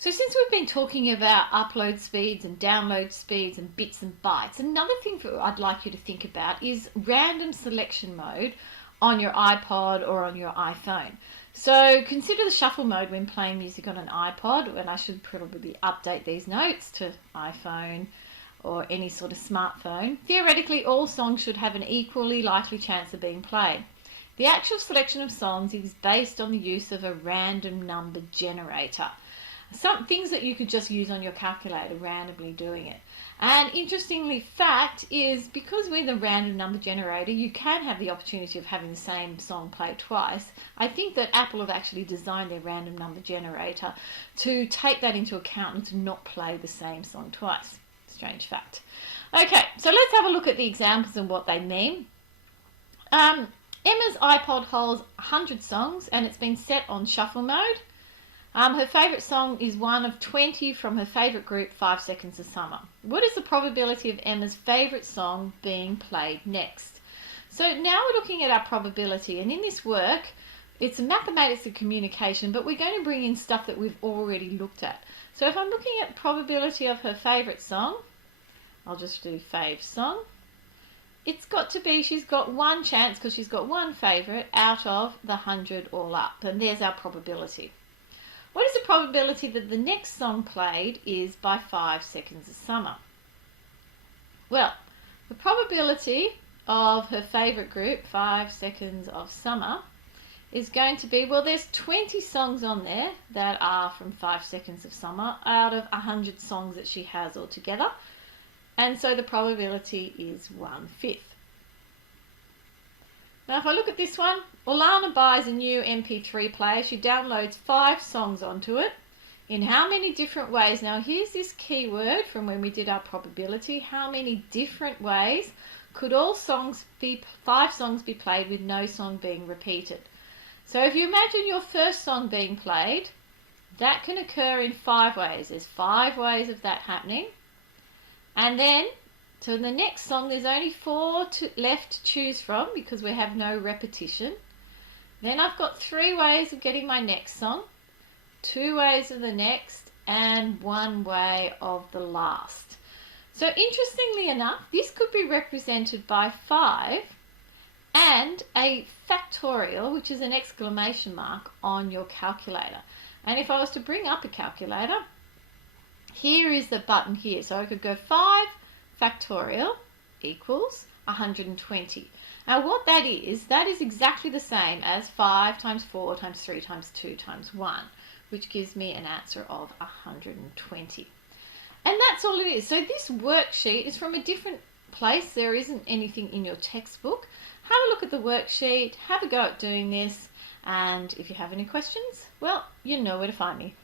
So since we've been talking about upload speeds and download speeds and bits and bytes, another thing I'd like you to think about is random selection mode on your iPod or on your iPhone. So consider the shuffle mode when playing music on an iPod, and I should probably update these notes to iPhone or any sort of smartphone. Theoretically, all songs should have an equally likely chance of being played. The actual selection of songs is based on the use of a random number generator. Some things that you could just use on your calculator, randomly doing it. And interestingly, fact is, because with a random number generator, you can have the opportunity of having the same song played twice. I think that Apple have actually designed their random number generator to take that into account and to not play the same song twice. Strange fact. Okay, so let's have a look at the examples and what they mean. Emma's iPod holds 100 songs and it's been set on shuffle mode. Her favourite song is one of 20 from her favourite group, 5 Seconds of Summer. What is the probability of Emma's favourite song being played next? So now we're looking at our probability, and in this work, it's mathematics and communication, but we're going to bring in stuff that we've already looked at. So if I'm looking at probability of her favourite song, I'll just do fave song. It's got to be, she's got one chance because she's got one favourite out of the 100 all up, and there's our probability. What is the probability that the next song played is by 5 Seconds of Summer? Well, the probability of her favourite group, 5 Seconds of Summer, is going to be, well, there's 20 songs on there that are from 5 Seconds of Summer out of 100 songs that she has altogether. And so the probability is 1/5. Now if I look at this one, Orlana buys a new MP3 player. She downloads 5 songs onto it. In how many different ways? Now here's this keyword from when we did our probability. How many different ways could all 5 songs be played with no song being repeated? So if you imagine your first song being played, that can occur in 5 ways. There's 5 ways of that happening. And then to the next song, there's only 4 left to choose from because we have no repetition. Then I've got 3 ways of getting my next song, 2 ways of the next, and 1 way of the last. So interestingly enough, this could be represented by 5 and a factorial, which is an exclamation mark on your calculator. And if I was to bring up a calculator, here is the button here. So I could go 5 factorial equals 120. Now what that is exactly the same as 5 times 4 times 3 times 2 times 1, which gives me an answer of 120. And that's all it is. So this worksheet is from a different place. There isn't anything in your textbook. Have a look at the worksheet, have a go at doing this, and if you have any questions, well, you know where to find me.